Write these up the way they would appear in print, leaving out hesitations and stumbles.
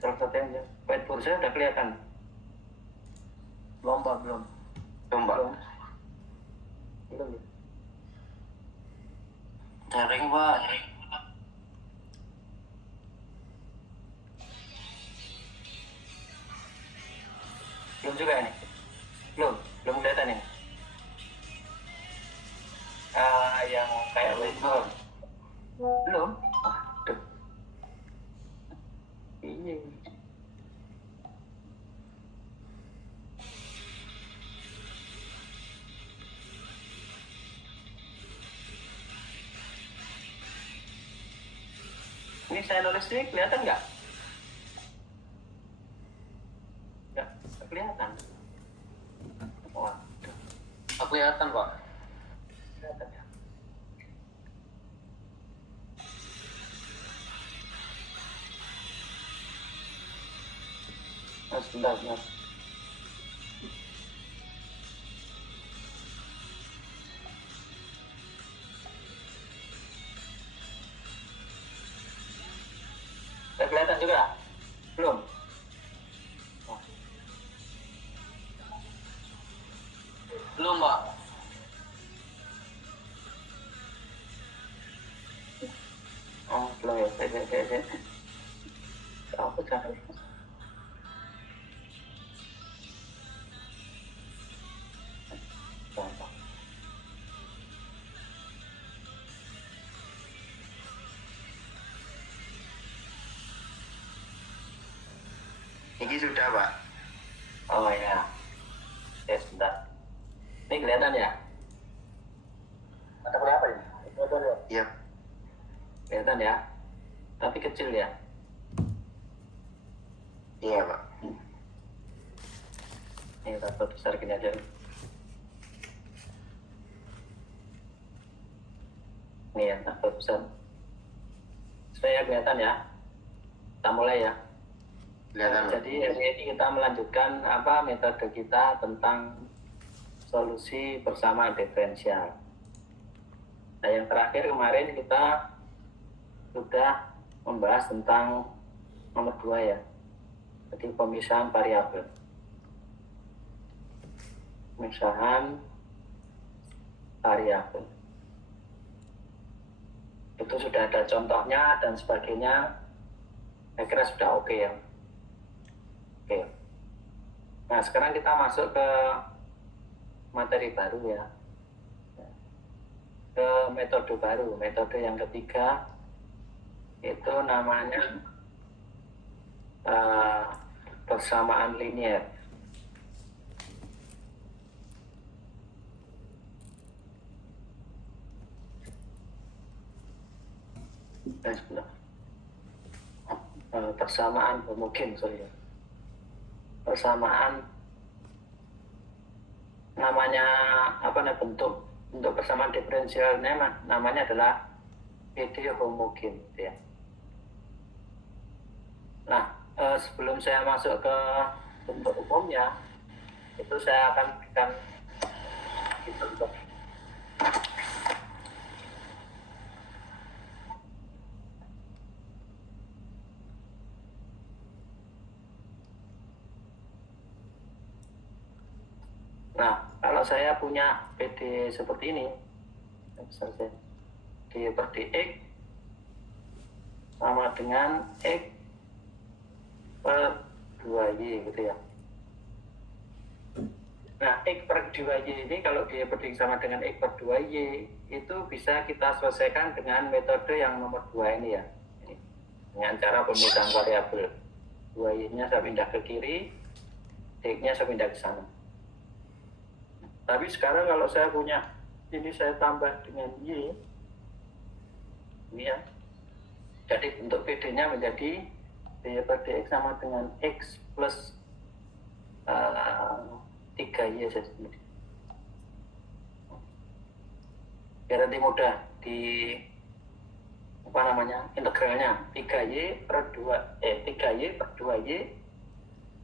salah satu yang whiteboard saya udah kelihatan. Belum Pak, belum. Belum. Ya. Daring Pak. Belum juga ini. Belum kelihatan ini. Yang kayak whiteboard. Belum. Aduh. Iya. Ini saya nulis ini kelihatan nggak? Nggak kelihatan. Waduh. Kelihatan Pak. Kelihatan ya. Sebentar. Udah kelihatan juga? Belum? Belum Pak. Belum ya. Saya. Apa cara? Ini sudah Pak. Oh ya. Ya sebentar. Ini kelihatan ya? Ada berapa ini? Kelihatan ya? Iya. Kelihatan ya? Tapi kecil ya? Iya Pak. Ini kita besar gini aja. Ini ya, tambah besar. Supaya kelihatan ya. Kita mulai ya. Kelihatan. Jadi hari ini kita melanjutkan metode kita tentang solusi bersama diferensial. Nah, yang terakhir kemarin kita sudah membahas tentang nomor 2 ya. Jadi pemisahan variabel. Pemisahan variabel. Itu sudah ada contohnya dan sebagainya. Saya kira sudah oke ya. Oke. Nah, sekarang kita masuk ke materi baru ya. Ke metode baru, metode yang ketiga itu namanya persamaan linier. Persamaan homogen, persamaan namanya bentuk persamaan diferensialnya namanya adalah PD homogen ya. Nah, sebelum saya masuk ke bentuk umumnya, itu saya akan berikan bentuk. Nah, kalau saya punya PD seperti ini, misalnya D per dx sama dengan X per 2Y gitu ya. Nah, X per 2Y ini kalau D per dx sama dengan X per 2Y itu bisa kita selesaikan dengan metode yang nomor 2 ini ya. Ini. Dengan cara pemisahan variabel. 2Y-nya saya pindah ke kiri, dx-nya saya pindah ke sana. Tapi sekarang kalau saya punya ini saya tambah dengan Y ini ya, jadi bentuk PD-nya menjadi D per dx sama dengan X plus 3Y saya sendiri. Biar nanti mudah di integralnya 3Y per 2Y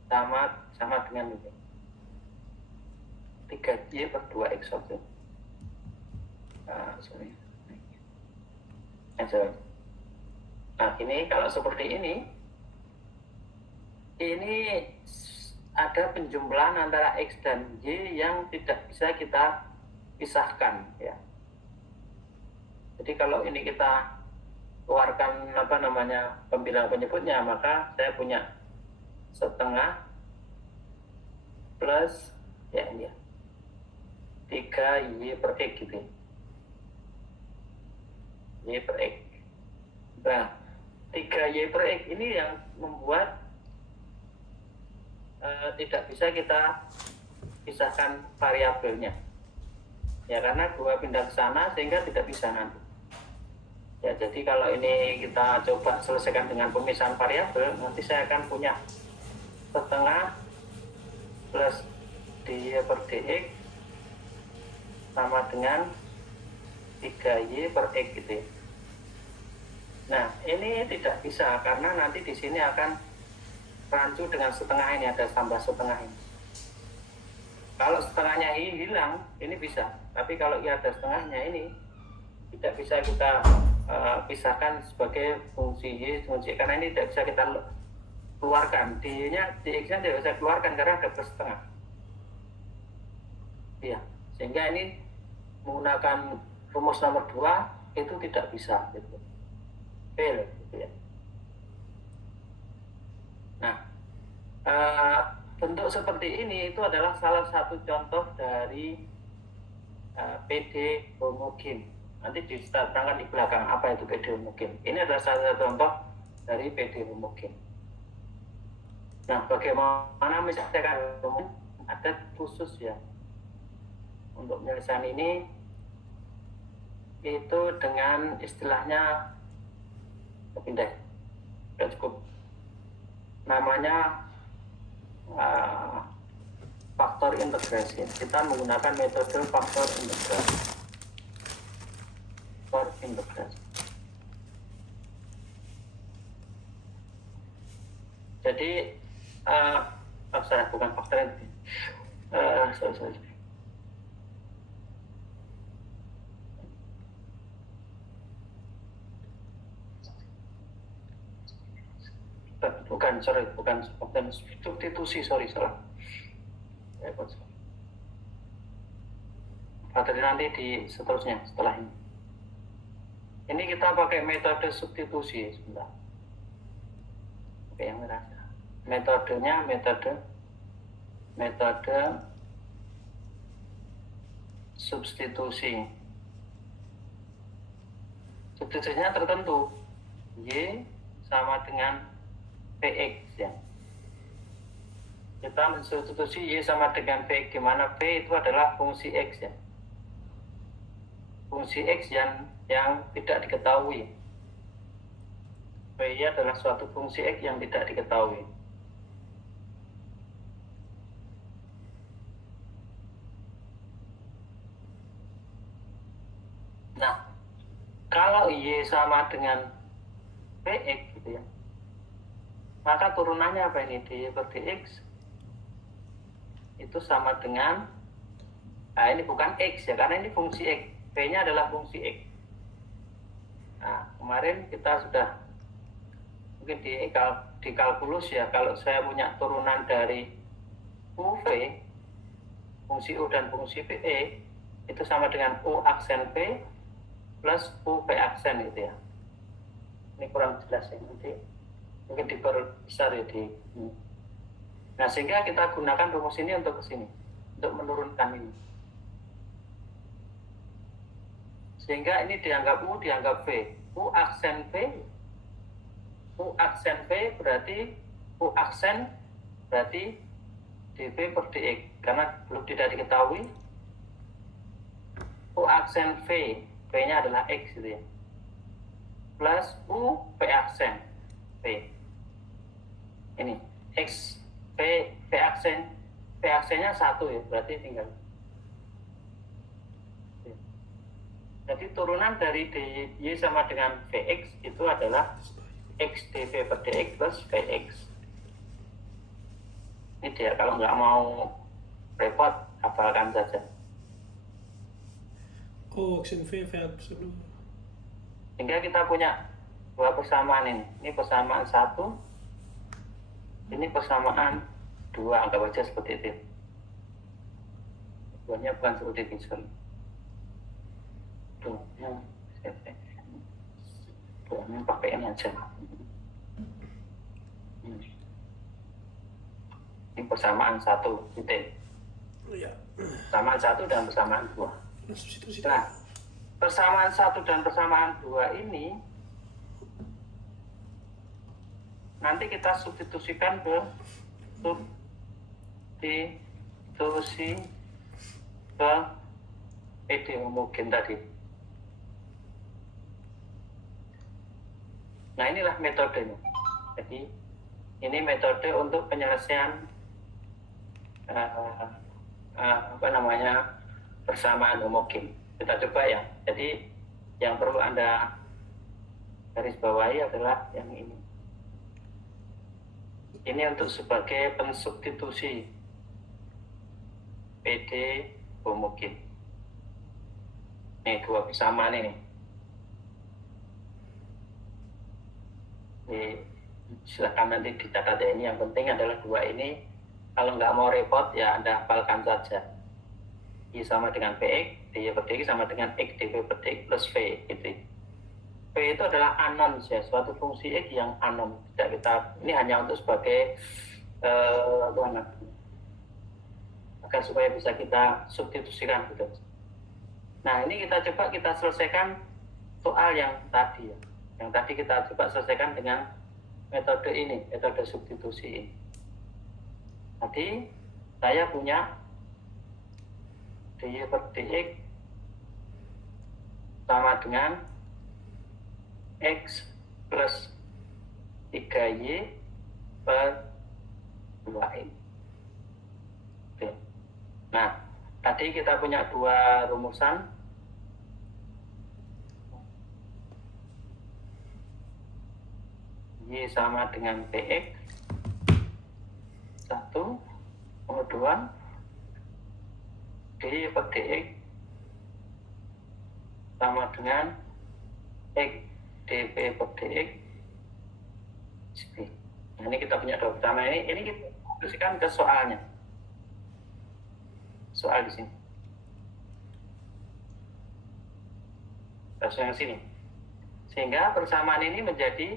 sama dengan ini 3Y per 2X oke. Nah, ini kalau seperti ini ini ada penjumlahan antara X dan Y yang tidak bisa kita pisahkan ya. Jadi kalau ini kita keluarkan pembilang penyebutnya, maka saya punya setengah plus ya ini ya 3Y per X gitu ya. Y per X. Nah 3Y per X ini yang membuat tidak bisa kita pisahkan variabelnya ya, karena 2 pindah ke sana sehingga tidak bisa nanti ya. Jadi kalau ini kita coba selesaikan dengan pemisahan variabel, nanti saya akan punya setengah plus dy per dx sama dengan 3y per x gitu ya. Nah ini tidak bisa karena nanti di sini akan rancu dengan setengah ini, ada tambah setengah ini. Kalau setengahnya ini hilang, ini bisa. Tapi kalau ada setengahnya ini, tidak bisa kita pisahkan sebagai fungsi y, fungsi karena ini tidak bisa kita keluarkan. D-nya, dx-nya tidak bisa keluarkan karena ada plus setengah. Iya, sehingga ini menggunakan rumus nomor 2 itu tidak bisa. Gitu. Fail, gitu ya. Nah, bentuk seperti ini itu adalah salah satu contoh dari PD homogen. Nanti diterangkan di belakang apa itu PD homogen. Ini adalah salah satu contoh dari PD homogen. Nah, bagaimana misalkan ada khusus ya untuk penyelesaian ini itu dengan istilahnya pindah, sudah cukup. Namanya faktor integrasi. Kita menggunakan metode faktor integrasi. Faktor integrasi. Jadi, bukan faktor integrasi. Sorry. Bukan substitusi, salah. Materi nanti di seterusnya setelah ini. Ini kita pakai metode substitusi sebentar. Oke, yang merah. Metodenya metode substitusi. Substitusinya tertentu. Y sama dengan Px ya. Kita mensubstitusi Y sama dengan P, gimana P itu adalah fungsi X ya. Fungsi X yang tidak diketahui. P adalah suatu fungsi X yang tidak diketahui. Nah, kalau Y sama dengan Px gitu ya, maka turunannya apa ini? Dy per dx itu sama dengan, nah ini bukan X ya, karena ini fungsi X. P-nya adalah fungsi X. Nah, kemarin kita sudah mungkin di kalkulus ya, kalau saya punya turunan dari UV, fungsi U dan fungsi PE, itu sama dengan U aksen P plus UP aksen gitu ya. Ini kurang jelas ya, nanti mungkin diperbesar ya di. Nah, sehingga kita gunakan rumus ini untuk kesini, untuk menurunkan ini. Sehingga ini dianggap U, dianggap V. U aksen V berarti U aksen berarti dV per dx. Karena belum tidak diketahui, U aksen V, V-nya adalah X gitu ya. Plus U P aksen P. Ini X P aksennya 1 ya, berarti tinggal. Jadi turunan dari dy sama dengan Vx itu adalah X dv per dx plus Vx. Ini dia, kalau nggak mau repot, hafalkan saja. Oh, aksen V absolut. Sehingga kita punya dua persamaan ini. Ini persamaan 1, ini persamaan 2, anggap aja seperti itu. Duanya bukan seperti itu, sorry. Duanya pakai ini aja. Ini persamaan 1 titik. Iya. Persamaan 1 dan persamaan 2. Substitusi. Nah, persamaan 1 dan persamaan 2 ini nanti kita substitusikan ke substitusi ke PD homogen tadi. Nah, inilah metodenya. Jadi ini metode untuk penyelesaian persamaan homogen. Kita coba ya. Jadi yang perlu Anda garis bawahi adalah yang ini. Ini untuk sebagai pensubstitusi PD homogen. Ini 2 persamaan ini. Silakan nanti dicatat ya. Ini yang penting adalah 2 ini. Kalau nggak mau repot ya Anda hafalkan saja. I sama dengan Px, dy per dx sama dengan x dv per dx plus V gitu. V itu adalah anon ya, suatu fungsi x yang anon. Tidak kita, ini hanya untuk sebagai agar supaya bisa kita substitusikan gitu. Nah, ini kita coba kita selesaikan soal yang tadi ya. Yang tadi kita coba selesaikan dengan metode ini, metode substitusi ini. Tadi saya punya dy per dx sama dengan x plus 3y per 2y. Oke. Nah, tadi kita punya 2 rumusan. Y sama dengan px 1, kemudian dy per dx sama dengan x dv per dx. Nah, ini kita punya 2 pertama ini kita tuliskan ke soalnya. Soal di sini. Langsung yang sini. Sehingga persamaan ini menjadi,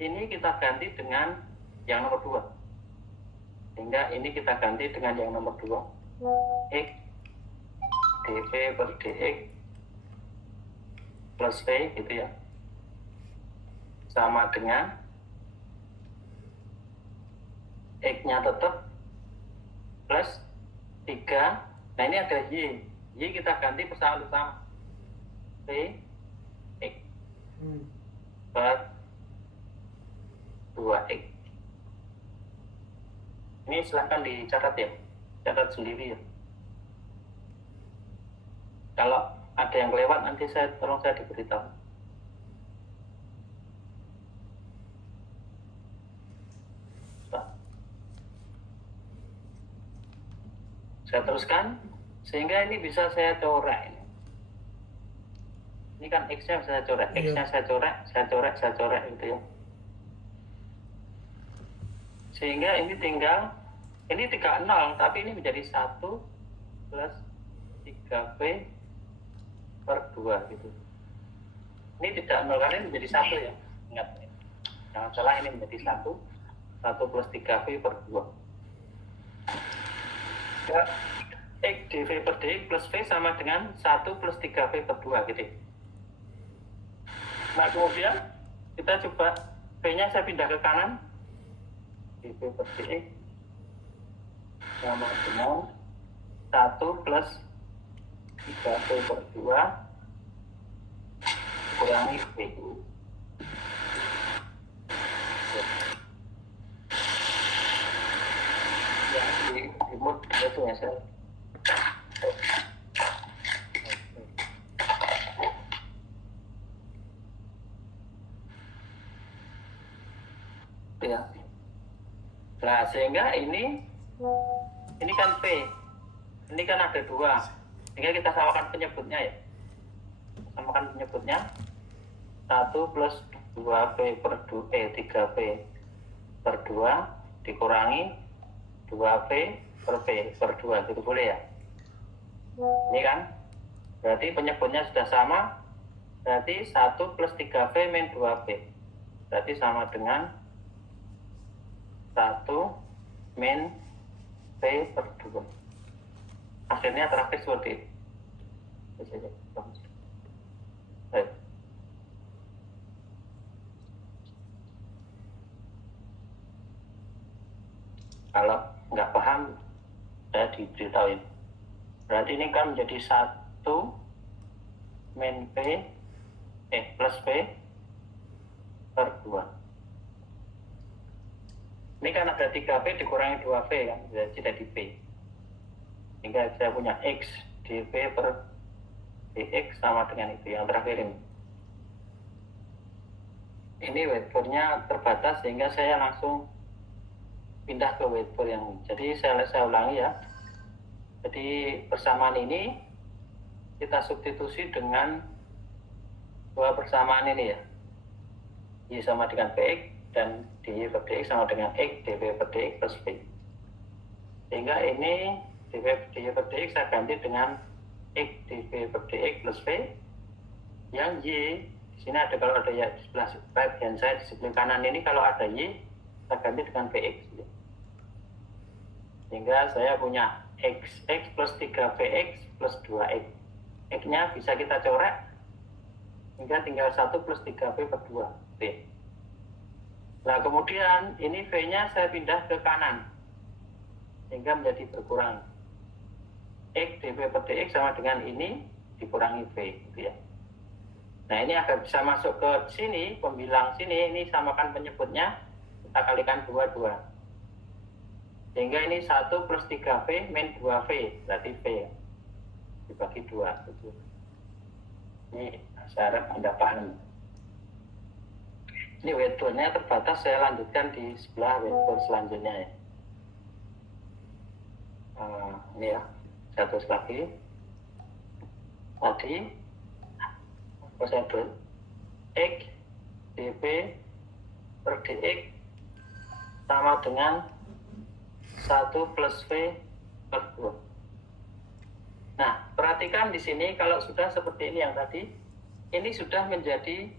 ini kita ganti dengan yang nomor 2. Sehingga ini kita ganti dengan yang nomor 2. X dv per dx plus V gitu ya. Sama dengan X-nya tetap plus 3. Nah, ini ada Y. Y kita ganti persamaan utama. V X per 2X. Ini silahkan dicatat ya. Catat sendiri ya. Kalau ada yang kelewat nanti tolong saya diberitahu. Saya teruskan sehingga ini bisa saya coret. Ini kan X-nya saya coret, X-nya saya coret gitu ya. Sehingga ini tinggal, ini 30 tapi ini menjadi 1 plus 3V per 2 gitu. Ini tidak 0 karena ini menjadi 1 ya. Ingat, jangan salah, ini menjadi 1 plus 3V per 2. Ya, X dv per dx plus V sama dengan 1 plus 3V per 2 gitu. Nah, kemudian kita coba V-nya saya pindah ke kanan. dv per dx sama dengan 1 plus 3V per 2 kurangi V. Ya, di mood itu ya saya. Ya. Nah, sehingga ini kan P. Ini kan ada 2. Sehingga kita samakan penyebutnya ya. Samakan penyebutnya 1 plus 2V per 2, 3V per 2 dikurangi 2V per V per 2 gitu boleh ya? Ini kan berarti penyebutnya sudah sama, berarti 1 plus 3V min 2V berarti sama dengan 1 min V per 2. Akhirnya terakhir seperti itu. Baik. Kalau nggak paham, saya diberitahuin. Berarti ini kan menjadi 1 min V plus V per 2. Ini kan ada 3V dikurangi 2V kan, jadi V. Sehingga saya punya X dV per dx sama dengan itu yang terakhir ini. Ini whiteboardnya terbatas sehingga saya langsung pindah ke whiteboard yang ini. Jadi saya ulangi ya. Jadi persamaan ini kita substitusi dengan dua persamaan ini ya. Y sama dengan Px dan dy per dx sama dengan x dv per dx plus v. Sehingga ini dv dy per dx saya ganti dengan x dv per dx plus v. Yang y di sini ada, kalau ada ya di sebelah right hand side di sebelah kanan ini kalau ada y saya ganti dengan vx. Sehingga saya punya x plus 3vx plus 2x. X-nya bisa kita coret hingga tinggal 1 plus 3v per 2v. Nah kemudian ini v-nya saya pindah ke kanan sehingga menjadi berkurang. X dv per dx sama dengan ini dikurangi v gitu ya. Nah ini agar bisa masuk ke sini, pembilang sini, ini samakan penyebutnya, kita kalikan 2 sehingga ini 1 plus 3v min 2v berarti v ya. Dibagi 2 gitu. Ini saya harap Anda paham. Ini whiteboardnya terbatas, saya lanjutkan di sebelah whiteboard selanjutnya ya. Ini ya, satu lagi. Tadi prosedur x dv per dx sama dengan 1 plus v per 2. Nah, perhatikan di sini kalau sudah seperti ini yang tadi, ini sudah menjadi,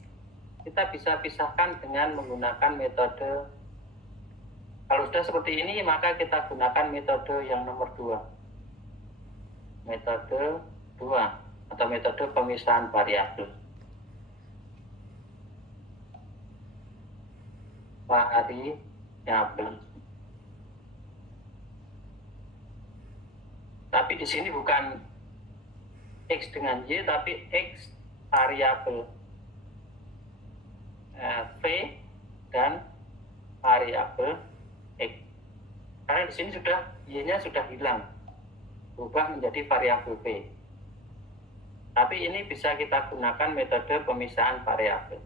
kita bisa pisahkan dengan menggunakan metode. Kalau sudah seperti ini, maka kita gunakan metode yang nomor 2. Metode 2 atau metode pemisahan variabel. Variabel. Tapi di sini bukan x dengan y, tapi x variabel v dan variabel x. Karena di sini sudah y-nya sudah hilang, berubah menjadi variabel v. Tapi ini bisa kita gunakan metode pemisahan variabel.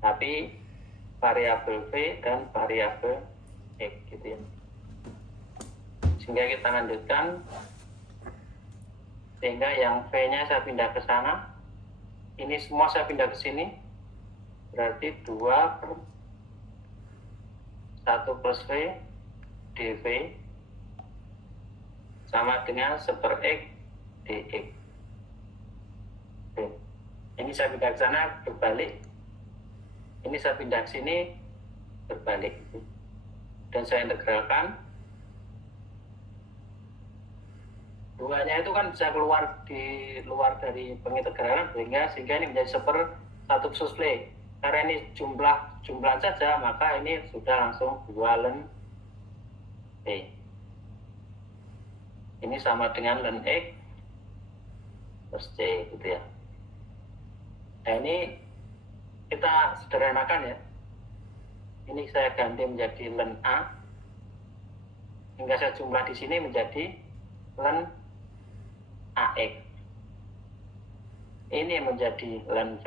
Tapi variabel v dan variabel x gitu ya. Sehingga kita lanjutkan, sehingga yang v-nya saya pindah ke sana, ini semua saya pindah ke sini, berarti 2 per 1 plus v dv sama dengan 1 per x dx. Ini saya pindah ke sana berbalik, ini saya pindah ke sini berbalik, dan saya integralkan. Duanya itu kan bisa keluar di luar dari pengintegralan, sehingga ini menjadi 1/1 plus v. Karena ini jumlah saja, maka ini sudah langsung 2 ln v. Ini sama dengan ln x plus c gitu ya. Nah ini kita sederhanakan ya. Ini saya ganti menjadi ln a, hingga saya jumlah di sini menjadi ln ax. Ini menjadi ln v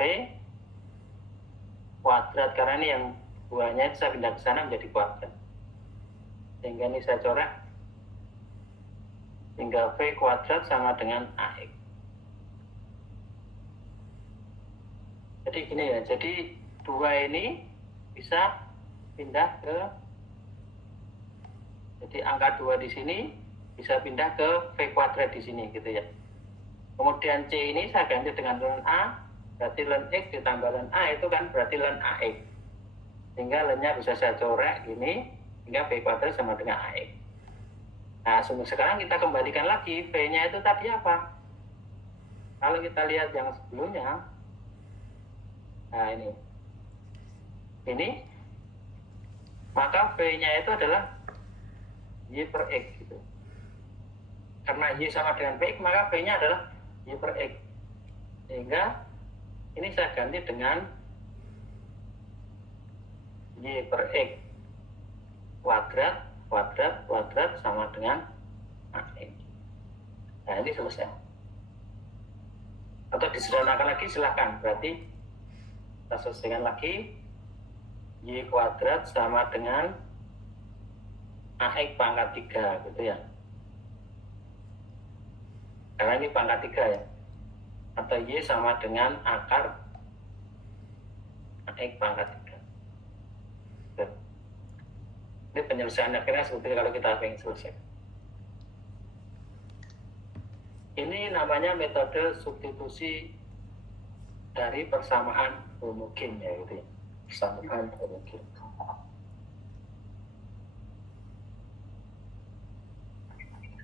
kuadrat, karena ini yang buahnya saya pindah ke sana menjadi kuadrat. Sehingga ini saya coret, hingga v kuadrat sama dengan ax. Jadi gini ya, jadi 2 ini bisa pindah ke Jadi angka 2 di sini bisa pindah ke V kuadrat di sini gitu ya. Kemudian C ini saya ganti dengan ln A, berarti ln X ditambah ln A itu kan berarti ln AX. Sehingga ln-nya bisa saya coret gini, sehingga V kuadrat sama dengan AX. Nah, sekarang kita kembalikan lagi, V-nya itu tadi apa? Kalau kita lihat yang sebelumnya, nah ini, maka V-nya itu adalah Y per X gitu. Karena Y sama dengan Px, maka V-nya adalah Y per X. Sehingga ini saya ganti dengan Y per X kuadrat sama dengan AX. Nah, ini selesai. Atau disederhanakan lagi silakan. Berarti kita selesaikan lagi Y kuadrat sama dengan AX pangkat 3 gitu ya. Karena ini pangkat 3 ya. Atau Y sama dengan akar AX pangkat 3. Ini penyelesaian akhirnya seperti kalau kita ingin selesai. Ini namanya metode substitusi dari persamaan homogen ya gitu ya. Persamaan homogen.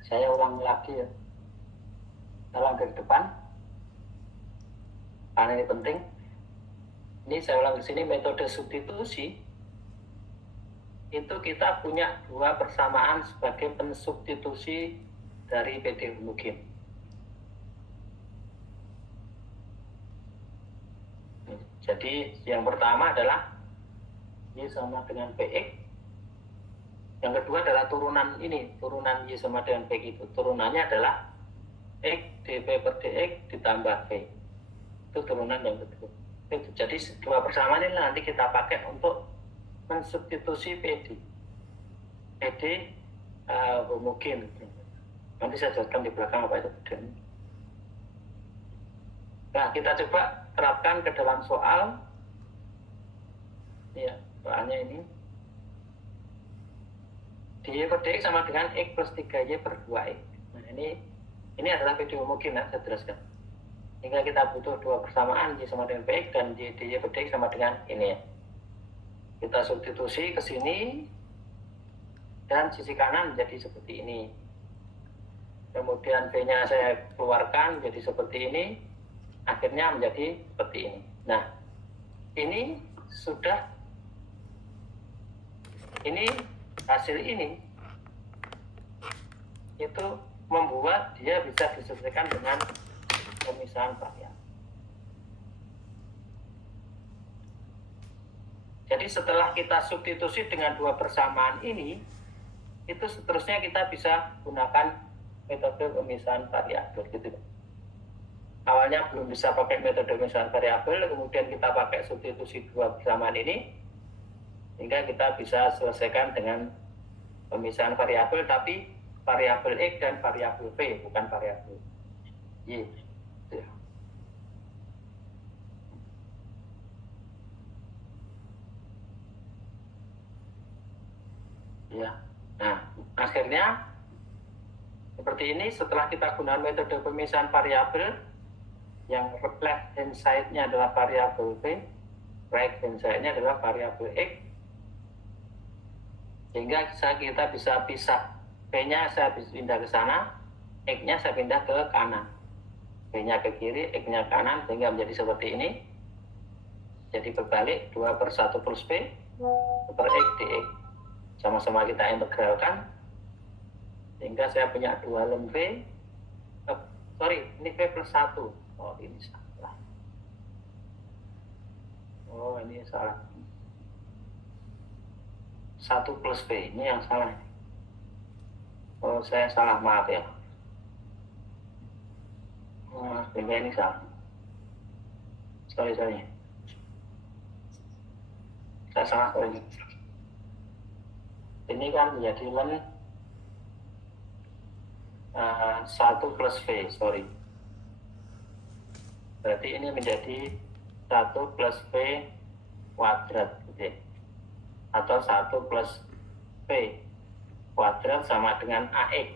Saya ulang lagi ya. Ulang dari depan. Karena ini penting. Ini saya ulang di sini metode substitusi. Itu kita punya dua persamaan sebagai pensubstitusi dari PD homogen. Jadi yang pertama adalah Y sama dengan Px. Yang kedua adalah turunan ini, turunan Y sama dengan Px itu. Turunannya adalah X dV per dx ditambah V. Itu turunan yang kedua. Itu. Jadi dua persamaan ini nanti kita pakai untuk mensubstitusi PD homogen. Nanti saya jelaskan di belakang apa itu PD. Nah, kita coba terapkan ke dalam soal. Ya, soalnya ini dy per dx sama dengan x plus 3y per 2x. Nah, ini adalah PD homogen, saya jelaskan. Hingga kita butuh dua persamaan y sama dengan px dan dy per dx sama dengan ini ya. Kita substitusi ke sini dan sisi kanan menjadi seperti ini. Kemudian V-nya saya keluarkan jadi seperti ini. Akhirnya menjadi seperti ini. Nah, ini sudah, ini hasil ini itu membuat dia bisa diselesaikan dengan pemisahan variabel. Jadi setelah kita substitusi dengan dua persamaan ini, itu seterusnya kita bisa gunakan metode pemisahan variabel gitu. Awalnya belum bisa pakai metode pemisahan variabel, kemudian kita pakai substitusi dua persamaan ini, sehingga kita bisa selesaikan dengan pemisahan variabel, tapi variabel X dan variabel V, bukan variabel Y. Ya. Nah, akhirnya seperti ini. Setelah kita gunakan metode pemisahan variabel, yang left hand side-nya adalah variabel V, right hand side-nya adalah variabel X, sehingga kita bisa pisah. V-nya saya bisa pindah ke sana, X-nya saya pindah ke kanan, V-nya ke kiri, X-nya ke kanan, sehingga menjadi seperti ini. Jadi berbalik 2 per 1 plus V per X dx. Sama-sama kita integralkan, sehingga saya punya 2 ln V. Ini V plus 1. Oh, ini salah. Oh, ini salah. 1 plus V, ini yang salah. Oh, saya salah, maaf ya. Oh, ini salah. Sorry. Saya salah, sorry. Ini kan menjadi ln 1 plus V, sorry. Berarti ini menjadi 1 plus V kuadrat gitu ya. Atau 1 plus V kuadrat. kuadrat sama dengan AX.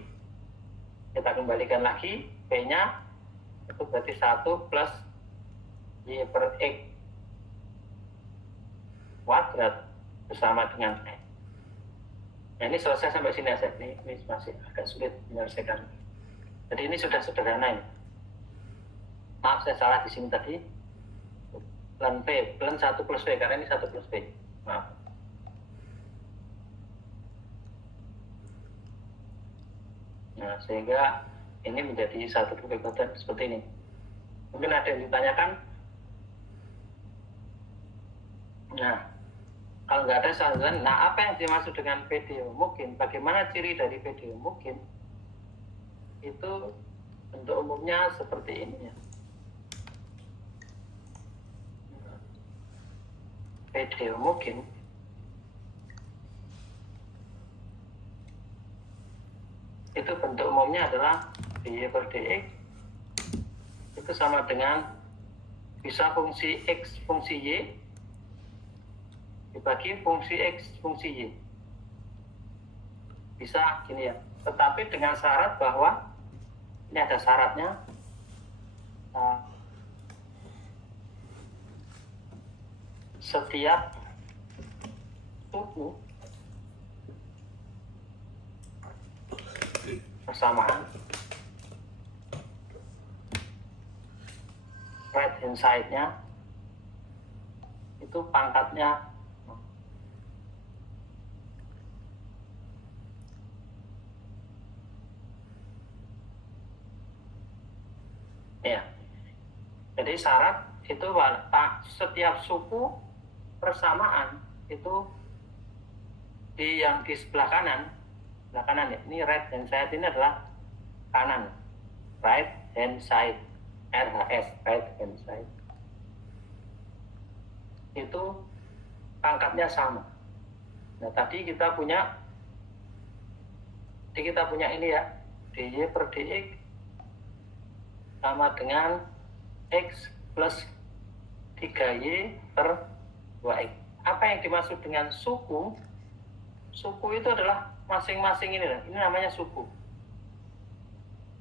Kita kembalikan lagi, P-nya itu berarti 1 plus Y per X kuadrat itu sama dengan X. Nah, ini selesai sampai sini aja. Ini masih agak sulit menyelesaikan. Jadi ini sudah sederhana ini. Maaf saya salah di sini tadi. Plan P, plan 1 plus V, karena ini 1 plus V. Maaf. Nah, sehingga ini menjadi satu kekuatan seperti ini. Mungkin ada yang ditanyakan. Nah, kalau nggak ada saran, nah apa yang dimaksud dengan PD mungkin? Bagaimana ciri dari PD mungkin? Itu bentuk umumnya seperti ini ya. PD mungkin itu bentuk umumnya adalah dy per dx itu sama dengan bisa fungsi x fungsi y dibagi fungsi x fungsi y. Bisa gini ya, tetapi dengan syarat bahwa ini ada syaratnya. Setiap suku persamaan right hand side-nya itu pangkatnya ya. Jadi syarat itu setiap suku persamaan itu yang di sebelah kanan ya. Ini right hand side ini adalah kanan, right hand side, RHS, right hand side. Itu pangkatnya sama. Nah tadi kita punya ini ya, dy per dx sama dengan x plus 3y per 2x. Apa yang dimaksud dengan suku? Suku itu adalah masing-masing ini namanya suku.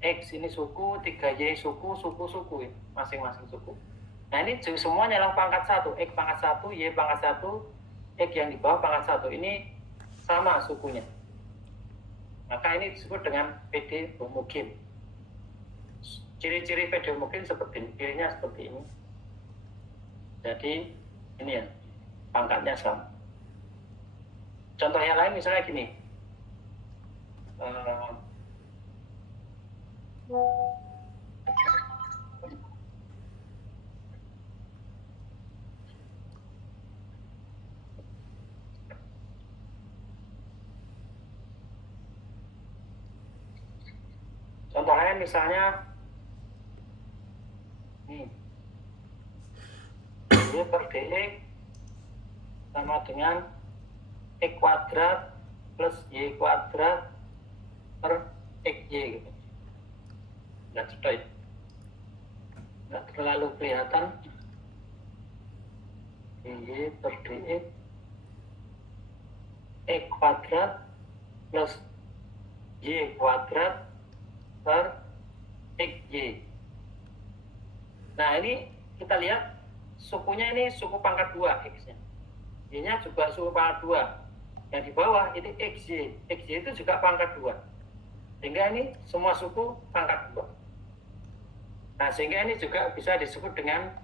X ini suku, 3y suku ya, masing-masing suku. Nah ini semuanya adalah pangkat 1, X pangkat 1, Y pangkat 1, X yang di bawah pangkat 1. Ini sama sukunya. Maka ini disebut dengan PD homogen. Ciri-ciri PD homogen seperti ini, cirinya seperti ini. Jadi ini ya, pangkatnya sama. Contoh yang lain misalnya gini. Contoh lain misalnya nih, y per dx sama dengan x kuadrat plus y kuadrat per xy gitu. Nggak terlalu kelihatan. Y per dx x kuadrat plus y kuadrat per xy. Nah ini kita lihat sukunya ini suku pangkat 2 x-nya. Y-nya juga suku pangkat 2. Yang di bawah ini xy. Xy itu juga pangkat 2. Sehingga ini semua suku pangkat 2. Nah sehingga ini juga bisa disebut dengan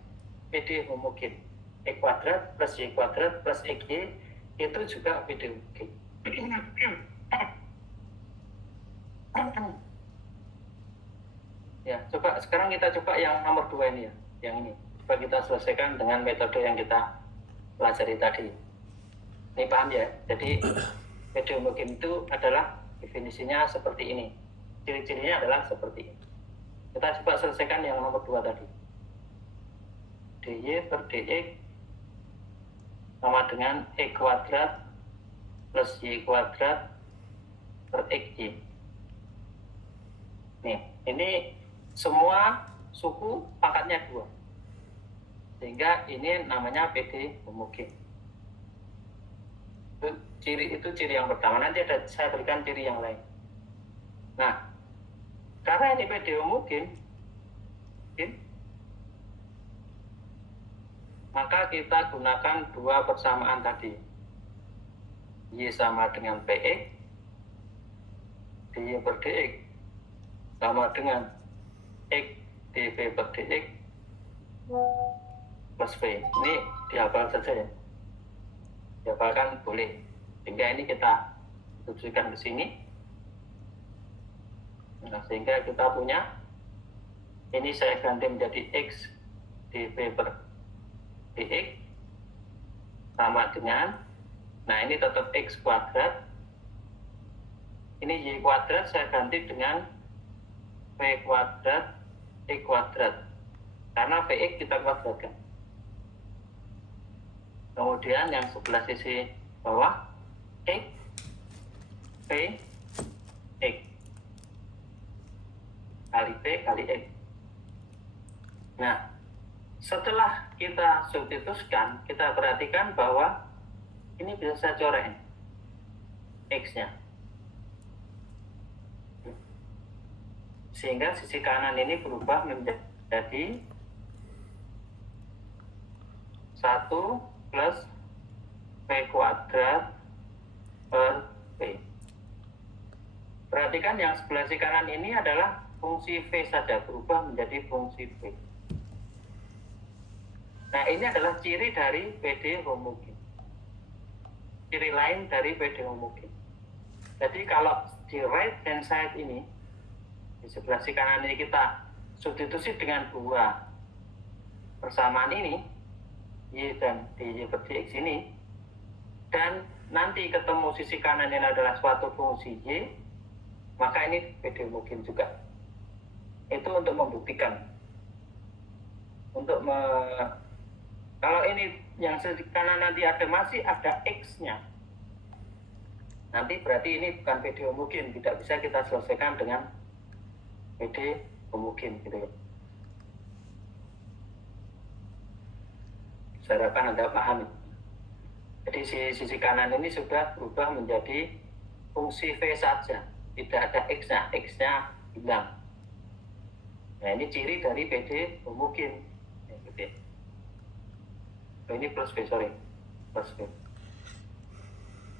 PD homogen. X kuadrat plus y kuadrat plus xy itu juga PD homogen. Ya, sekarang kita coba yang nomor 2 ini ya, yang ini. Coba kita selesaikan dengan metode yang kita pelajari tadi. Ini paham ya? Jadi PD homogen itu adalah definisinya seperti ini. Ciri-cirinya adalah seperti ini. Kita coba selesaikan yang nomor 2 tadi. dy per dx sama dengan x kuadrat plus y kuadrat per xy. Nih, ini semua suku pangkatnya 2. Sehingga ini namanya PD homogen. Ciri itu ciri yang pertama. Nanti saya berikan ciri yang lain. Nah, karena ini PD homogen, maka kita gunakan dua persamaan tadi. Y sama dengan PX, dy per dx sama dengan X dV per dx plus V. Ini dihafal saja ya. Dihafalkan boleh. Sehingga ini kita substitusikan ke sini. Nah, sehingga kita punya ini saya ganti menjadi X dV per dx sama dengan, nah ini tetap X kuadrat, ini Y kuadrat saya ganti dengan V kuadrat X kuadrat, karena Vx kita kuadratkan. Kemudian yang sebelah sisi bawah X V X kali V kali X. Nah, setelah kita substitusikan, kita perhatikan bahwa ini bisa saya coret X-nya. Sehingga sisi kanan ini berubah menjadi 1 plus V kuadrat per V. Perhatikan yang sebelah sisi kanan ini adalah fungsi V saja, berubah menjadi fungsi V. Nah, ini adalah ciri dari PD homogen. Ciri lain dari PD homogen. Jadi kalau di right hand side ini, di sebelah sisi kanan ini kita substitusi dengan dua persamaan ini, Y dan dy per dx ini, dan nanti ketemu sisi kanan ini adalah suatu fungsi Y, maka ini PD homogen juga. Itu untuk membuktikan. Kalau ini yang sisi kanan nanti masih ada X-nya, nanti berarti ini bukan PD homogen, tidak bisa kita selesaikan dengan PD homogen gitu ya. Saya harapkan Anda paham. Jadi sisi kanan ini sudah berubah menjadi fungsi V saja, tidak ada X-nya, X-nya hilang. Nah, ini ciri dari PD homogen. Ya, gitu ya. Ini plus V, plus V.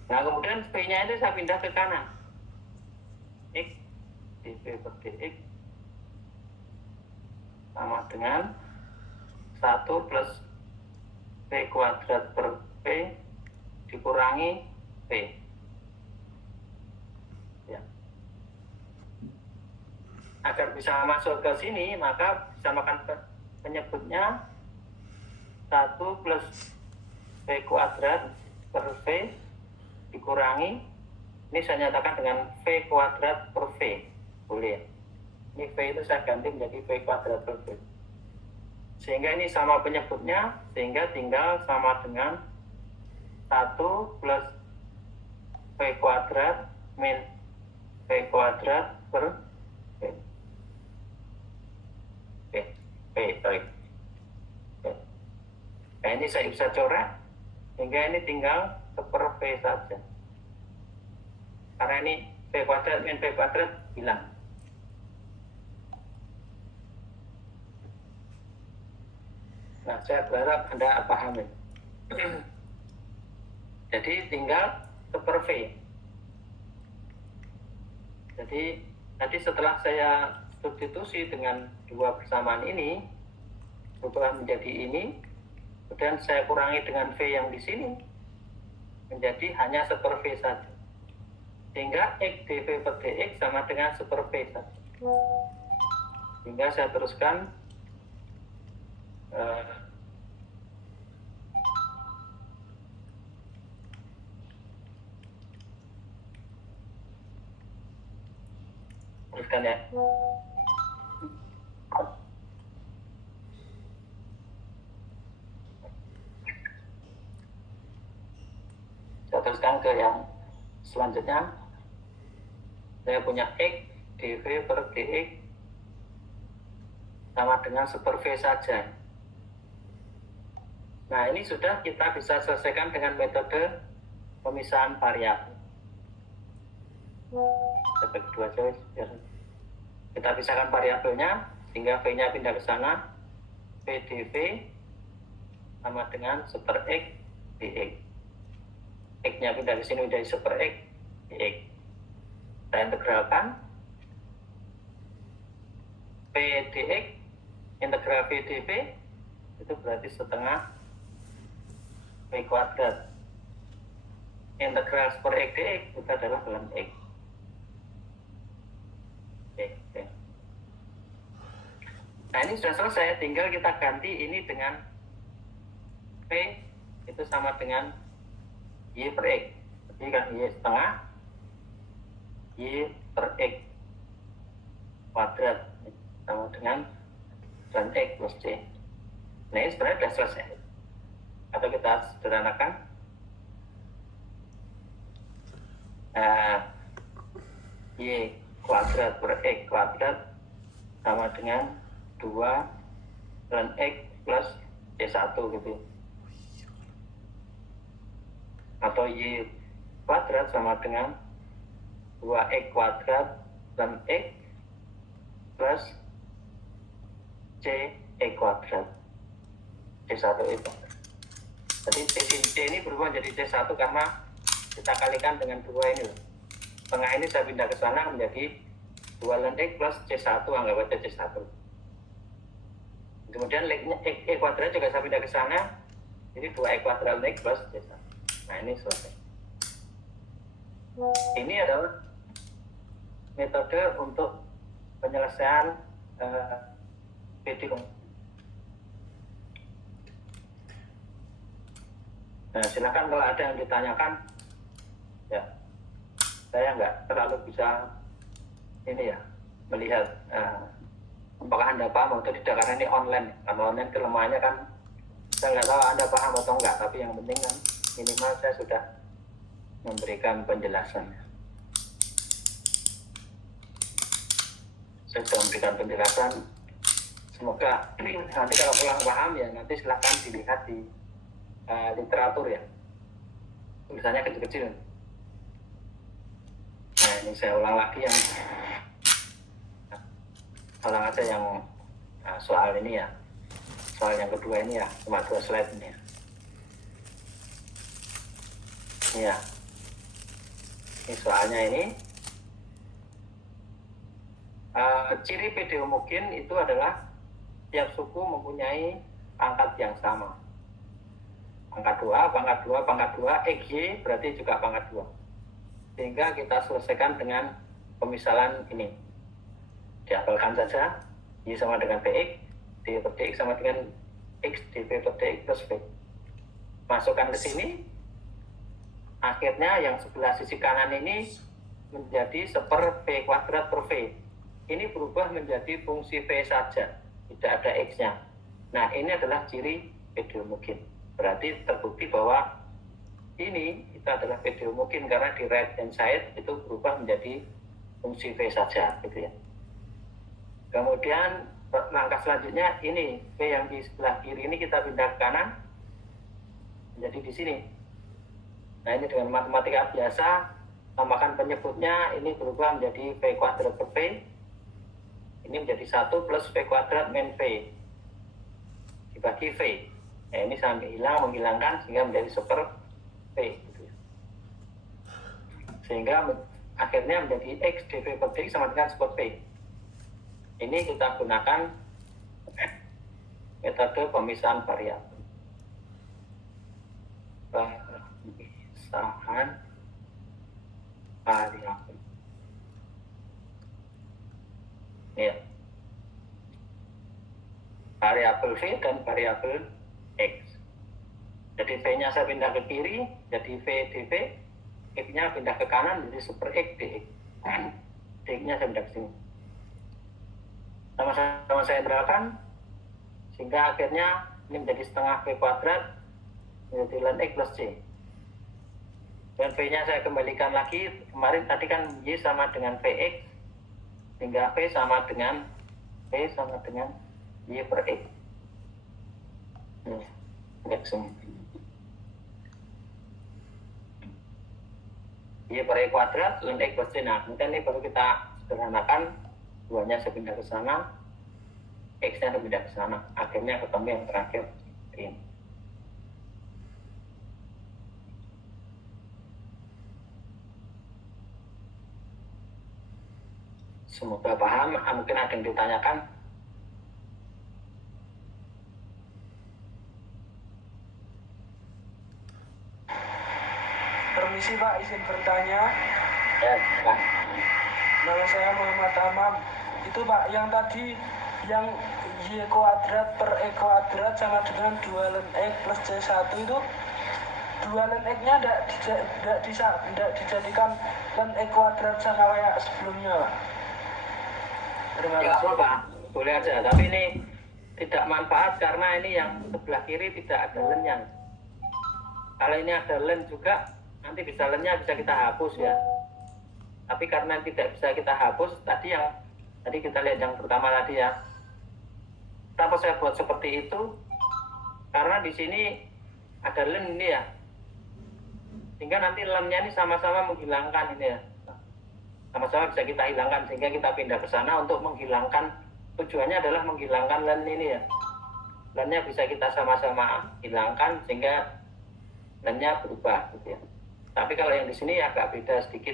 Nah, kemudian V-nya itu saya pindah ke kanan. X dV per dx sama dengan 1 plus V kuadrat per V dikurangi V. Ya. Agar bisa masuk ke sini, maka bisa makan penyebutnya 1 plus V kuadrat per V dikurangi, ini saya nyatakan dengan V kuadrat per V, boleh. Ini V itu saya ganti menjadi V kuadrat per V, sehingga ini sama penyebutnya, sehingga tinggal sama dengan 1 plus V kuadrat min V kuadrat per V. Sorry. Nah, ini saya bisa coret, sehingga ini tinggal seper V saja. Karena ini V kuadrat min V kuadrat hilang. Nah, saya berharap Anda paham. Jadi tinggal seper V. Jadi nanti setelah saya substitusi dengan dua persamaan ini, berubah menjadi ini, kemudian saya kurangi dengan V yang di sini, menjadi hanya seper V saja. Sehingga X dV per dx sama dengan seper V saja. Sehingga saya teruskan teruskan ya. Saya teruskan ke yang selanjutnya. Saya punya X dV per dx sama dengan seper V saja. Nah, ini sudah kita bisa selesaikan dengan metode pemisahan variabel. Step kedua aja, kita pisahkan variabelnya sehingga V-nya pindah ke sana. V dV sama dengan super X dx. X-nya pindah ke sini menjadi super X dx. Kita integralkan V dx, integral V dV itu berarti setengah V kuadrat. Integral super X dx itu adalah dalam X. Oke. Nah ini sudah selesai, tinggal kita ganti ini dengan V itu sama dengan Y per X. Jadi kan Y setengah Y per X kuadrat sama dengan dan X plus C. Nah ini sebenarnya sudah selesai. Atau kita sederhanakan. Y kuadrat per X kuadrat sama dengan 2 dan X plus C1 gitu. Atau Y kuadrat sama dengan 2X kuadrat dan X plus C X kuadrat. C1 itu. Jadi C ini berubah menjadi C1 karena kita kalikan dengan 2 ini loh. Tengah ini saya pindah ke sana menjadi 2 ln X plus C1, anggap aja C1. Kemudian X kuadrat juga saya pindah ke sana, jadi 2X kuadrat X plus C1. Nah ini selesai. Ini adalah metode untuk penyelesaian PD. Nah silakan kalau ada yang ditanyakan, ya saya nggak terlalu bisa ini ya melihat apakah Anda paham atau tidak, karena ini online. Kalau online kelemahannya kan saya nggak tahu Anda paham atau enggak, tapi yang penting kan minimal saya sudah memberikan penjelasan. Saya sudah memberikan penjelasan. Semoga nanti kalau kurang paham ya nanti silahkan dilihat di literatur ya. Tulisannya kecil-kecil. Nah ini saya ulang lagi yang aja yang soal ini ya, soal yang kedua ini ya, cuma 2 slide ini ya. Ini ya, ini soalnya ini ciri PD homogen itu adalah tiap suku mempunyai pangkat yang sama, pangkat 2, pangkat 2, pangkat 2, XY berarti juga pangkat 2, sehingga kita selesaikan dengan pemisalan ini. Dihafalkan saja, Y sama dengan Px, D per dx sama dengan X dV per dx plus V. Masukkan ke sini, akhirnya yang sebelah sisi kanan ini menjadi seper V kuadrat per V. Ini berubah menjadi fungsi V saja, tidak ada X-nya. Nah ini adalah ciri PD homogen. Berarti terbukti bahwa ini itu adalah PD homogen karena di right hand side itu berubah menjadi fungsi V saja, gitu ya. Kemudian langkah selanjutnya ini V yang di sebelah kiri ini kita pindah ke kanan menjadi di sini. Nah ini dengan matematika biasa, tambahkan penyebutnya, ini berubah menjadi V kuadrat per V. Ini menjadi 1 plus V kuadrat min V dibagi V. Nah ini sampai hilang, menghilangkan sehingga menjadi super V gitu ya. Sehingga akhirnya menjadi X dV per dx sama dengan super V. Ini kita gunakan metode pemisahan variabel. Pemisahan variabel. Ya. Variabel V dan variabel X. Jadi V-nya saya pindah ke kiri, jadi V dV. X-nya pindah ke kanan, jadi super X dx. Dx-nya saya pindah ke sini. Sama-sama saya integralkan sehingga akhirnya ini menjadi setengah V kuadrat menjadi ln X plus C. Dan V-nya saya kembalikan lagi, kemarin tadi kan Y sama dengan Vx sehingga V sama dengan Y per X. X ini. Y per E kuadrat, ln X plus C. Nah, kemudian ini baru kita sederhanakan, 2-nya saya pindah ke sana, X-nya pindah ke sana. Akhirnya ketemu yang terakhir. Ini. Semoga paham. Mungkin ada yang ditanyakan. Permisi Pak, izin bertanya. Ya, Pak. Nama saya Muhammad Tamam. Itu Pak, yang tadi yang Y kuadrat per E kuadrat sama dengan 2 ln X plus C1 itu 2 ln X-nya tidak dijadikan ln E kuadrat sama kayak sebelumnya Pak. Terima Ya, kasih. Pak. Boleh aja. Tapi ini tidak manfaat karena ini yang sebelah kiri tidak ada len-nya. Kalau ini ada len juga, nanti bisa len-nya bisa kita hapus ya. Tapi karena tidak bisa kita hapus, tadi kita lihat yang pertama tadi ya. Kenapa saya buat seperti itu? Karena di sini ada len ini ya. Sehingga nanti len-nya ini sama-sama menghilangkan ini ya. Sama-sama bisa kita hilangkan sehingga kita pindah ke sana untuk menghilangkan, tujuannya adalah menghilangkan len ini ya. Len-nya bisa kita sama-sama hilangkan sehingga len-nya berubah gitu ya. Tapi kalau yang di sini agak beda sedikit.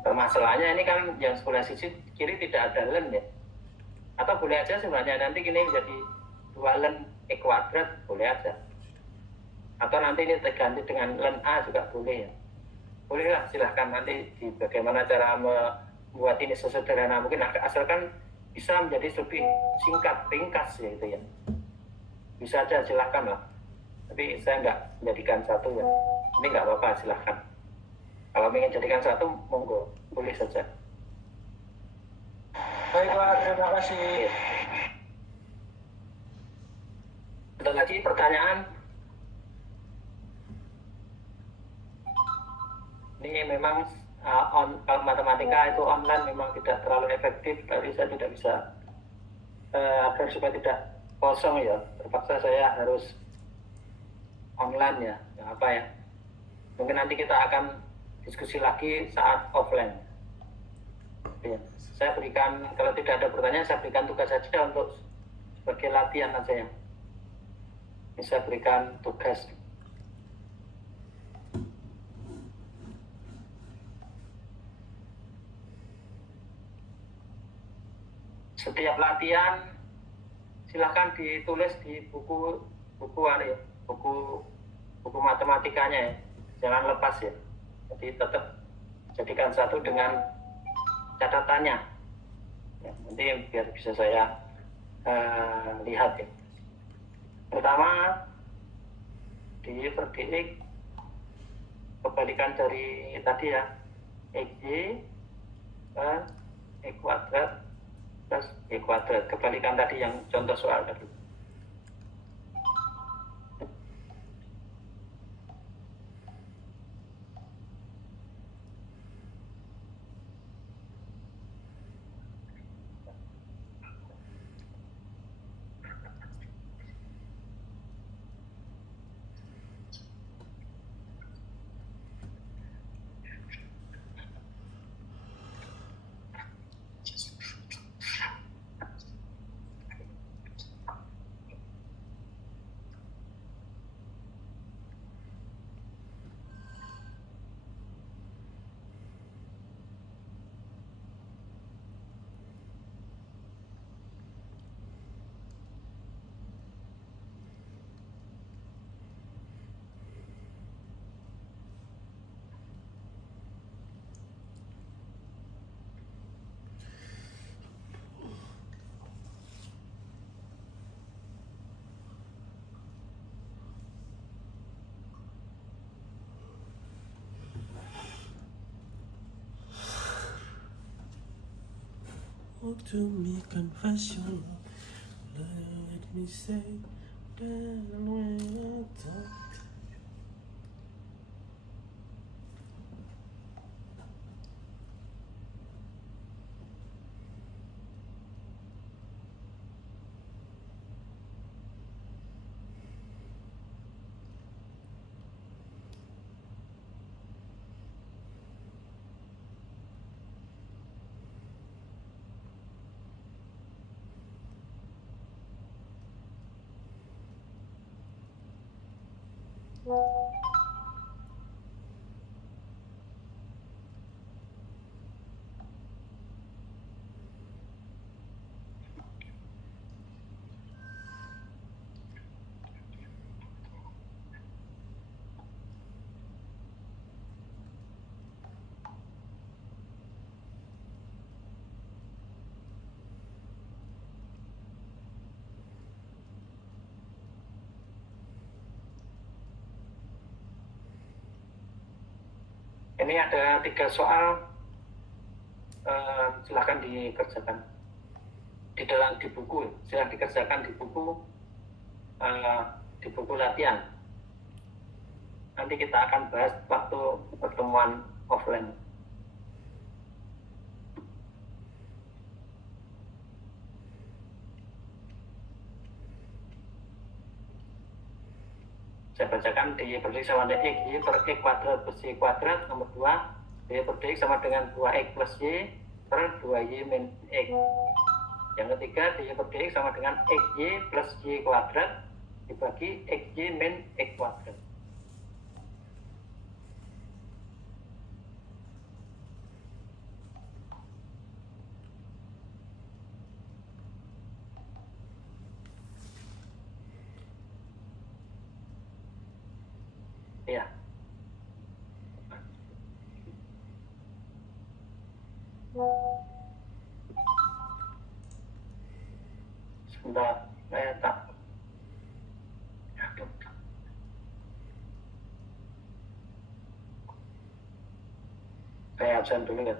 Permasalahannya ini kan yang sebelah sisi kiri tidak ada len ya. Atau boleh aja sebenarnya nanti gini menjadi 2 len E kuadrat, boleh aja. Atau nanti ini terganti dengan len A juga boleh ya. Bolehlah, silahkan nanti di bagaimana cara membuat ini sesederhana mungkin, asalkan bisa menjadi lebih singkat, ringkas ya itu ya. Bisa aja, silahkan lah. Tapi saya nggak menjadikan satu ya. Ini nggak apa-apa, silahkan. Kalau ingin jadikan satu, monggo, boleh saja. Baiklah, terima kasih. Ada lagi pertanyaan? Ini memang kalau matematika itu online memang tidak terlalu efektif, tapi saya tidak bisa agar supaya tidak kosong ya. Terpaksa saya harus online ya, nggak apa ya. Mungkin nanti kita akan diskusi lagi saat offline. Ya, saya berikan, kalau tidak ada pertanyaan, saya berikan tugas saja untuk sebagai latihan aja ya. Bisa berikan tugas. Setiap latihan silahkan ditulis di buku matematikanya ya. Jangan lepas ya. Jadi tetap jadikan satu dengan catatannya. Ya, nanti biar bisa saya lihat ya. Pertama di per dx kebalikan dari tadi ya, xy per E kuadrat plus E kuadrat, kebalikan tadi yang contoh soal tadi. Walk to me, confess your love. Let me say that when I talk. Ini ada 3 soal, silahkan dikerjakan di buku, silahkan dikerjakan di buku latihan. Nanti kita akan bahas waktu pertemuan offline. Saya bacakan D berdiri sama dengan X, Y per X kuadrat plus Y kuadrat. Nomor 2, D berdiri sama dengan 2X plus Y per 2Y min X. Yang ketiga, D berdiri sama dengan XY plus Y kuadrat dibagi XY min X kuadrat. Ya. Sebentar, saya tak. Saya absen dulu ya.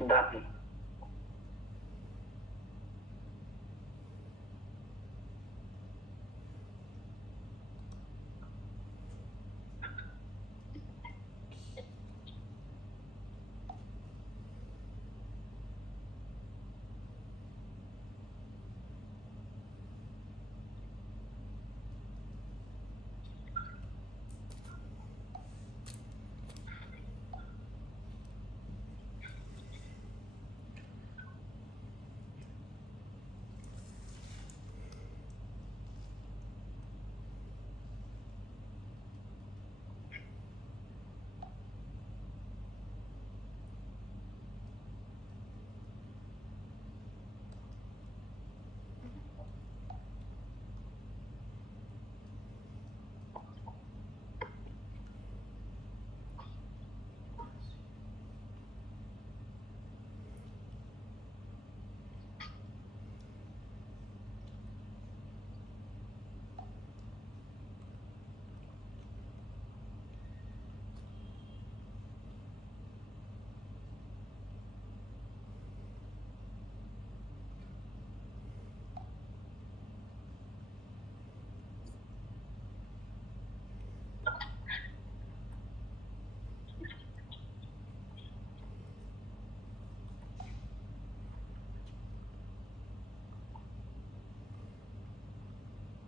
Sebentar nih.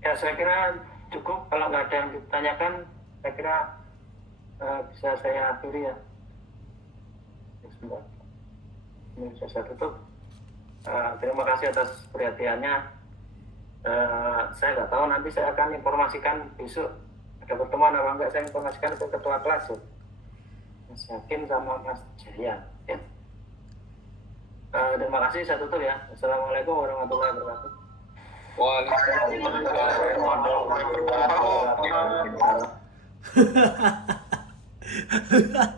Ya, saya kira cukup. Kalau nggak ada yang ditanyakan, saya kira bisa saya akhiri ya. Sebentar. Ini bisa saya tutup. Terima kasih atas perhatiannya. Saya nggak tahu, nanti saya akan informasikan besok ada pertemuan apa enggak, saya informasikan ke ketua kelas ya, Mas Yakin sama Mas Jaya ya. Terima kasih, saya tutup ya. Assalamualaikum warahmatullahi wabarakatuh. Waalaikumsalam warahmatullahi wabarakatuh.